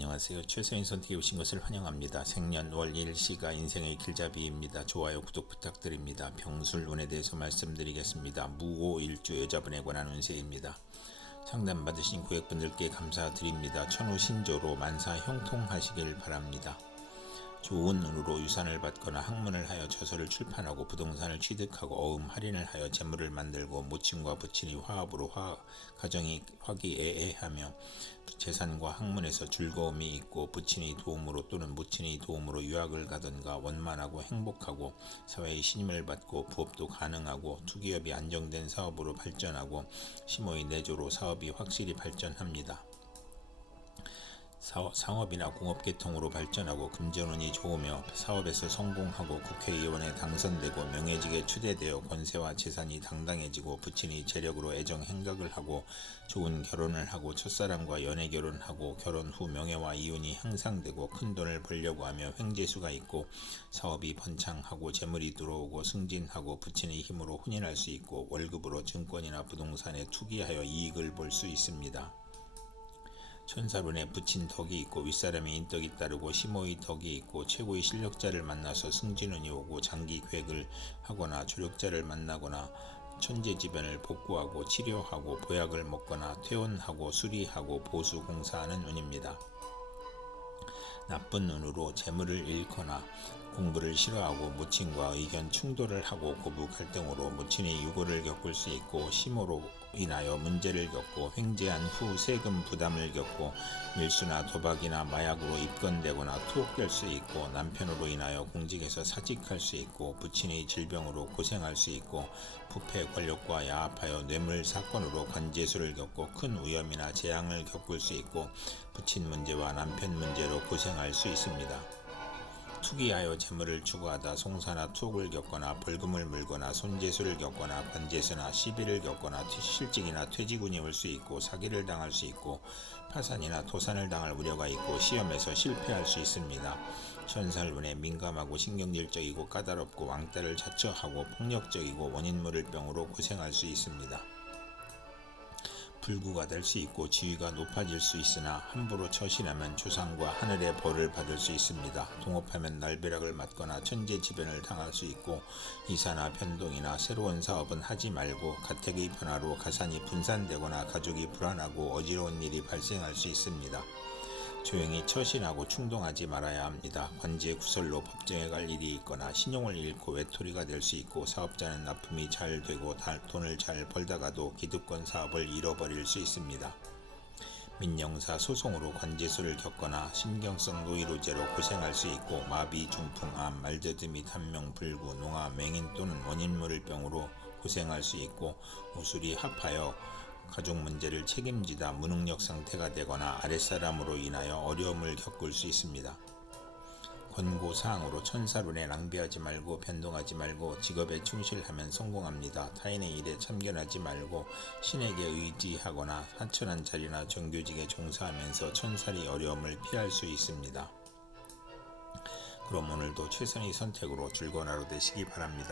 안녕하세요. 최소인 선택에 오신 것을 환영합니다. 생년 월 일시가 인생의 길잡이입니다. 좋아요, 구독 부탁드립니다. 병술 운에 대해서 말씀드리겠습니다. 무오일주 여자분에 관한 운세입니다. 상담 받으신 고객분들께 감사드립니다. 천우 신조로 만사 형통하시길 바랍니다. 좋은 운으로 유산을 받거나 학문을 하여 저서를 출판하고 부동산을 취득하고 어음 할인을 하여 재물을 만들고 모친과 부친이 화합으로 화, 가정이 화기애애하며 재산과 학문에서 즐거움이 있고 부친이 도움으로 또는 모친이 도움으로 유학을 가던가 원만하고 행복하고 사회의 신임을 받고 부업도 가능하고 투기업이 안정된 사업으로 발전하고 심호의 내조로 사업이 확실히 발전합니다. 상업이나 공업 계통으로 발전하고 금전운이 좋으며 사업에서 성공하고 국회의원에 당선되고 명예직에 추대되어 권세와 재산이 당당해지고 부친이 재력으로 애정 행각을 하고 좋은 결혼을 하고 첫사랑과 연애 결혼하고 결혼 후 명예와 이윤이 향상되고 큰 돈을 벌려고 하며 횡재수가 있고 사업이 번창하고 재물이 들어오고 승진하고 부친의 힘으로 혼인할 수 있고 월급으로 증권이나 부동산에 투기하여 이익을 볼 수 있습니다. 천사론에 붙인 덕이 있고 윗사람의 인덕이 따르고 심호의 덕이 있고 최고의 실력자를 만나서 승진운이 오고 장기 계획을 하거나 조력자를 만나거나 천재지변을 복구하고 치료하고 보약을 먹거나 퇴원하고 수리하고 보수 공사하는 운입니다. 나쁜 눈으로 재물을 잃거나 공부를 싫어하고 모친과 의견 충돌을 하고 고부 갈등으로 모친이 유고를 겪을 수 있고 심호로 인하여 문제를 겪고 횡재한 후 세금 부담을 겪고 밀수나 도박이나 마약으로 입건되거나 투옥될 수 있고 남편으로 인하여 공직에서 사직할 수 있고 부친의 질병으로 고생할 수 있고 부패 권력과 야합하여 뇌물 사건으로 관제수를 겪고 큰 위험이나 재앙을 겪을 수 있고 부친 문제와 남편 문제로 고생할 수 있습니다. 투기하여 재물을 추구하다 송사나 투옥을 겪거나 벌금을 물거나 손재수를 겪거나 관제수나 시비를 겪거나 퇴- 실직이나 퇴직운이 올 수 있고 사기를 당할 수 있고 파산이나 도산을 당할 우려가 있고 시험에서 실패할 수 있습니다. 천살운에 민감하고 신경질적이고 까다롭고 왕따를 자처하고 폭력적이고 원인 모를 병으로 고생할 수 있습니다. 불구가 될 수 있고 지위가 높아질 수 있으나 함부로 처신하면 조상과 하늘의 벌을 받을 수 있습니다. 동업하면 날벼락을 맞거나 천재지변을 당할 수 있고 이사나 변동이나 새로운 사업은 하지 말고 가택의 변화로 가산이 분산되거나 가족이 불안하고 어지러운 일이 발생할 수 있습니다. 조용히 처신하고 충동하지 말아야 합니다. 관제 구설로 법정에 갈 일이 있거나 신용을 잃고 외톨이가 될 수 있고 사업자는 납품이 잘 되고 다- 돈을 잘 벌다가도 기득권 사업을 잃어버릴 수 있습니다. 민영사 소송으로 관제수를 겪거나 신경성 노이로제로 고생할 수 있고 마비, 중풍, 암, 말더듬이, 단명, 불구, 농화, 맹인 또는 원인모를 병으로 고생할 수 있고 우술이 합하여 가족 문제를 책임지다 무능력 상태가 되거나 아랫사람으로 인하여 어려움을 겪을 수 있습니다. 권고사항으로 천사론에 낭비하지 말고 변동하지 말고 직업에 충실하면 성공합니다. 타인의 일에 참견하지 말고 신에게 의지하거나 하천한 자리나 정규직에 종사하면서 천살이 어려움을 피할 수 있습니다. 그럼 오늘도 최선의 선택으로 즐거운 하루 되시기 바랍니다.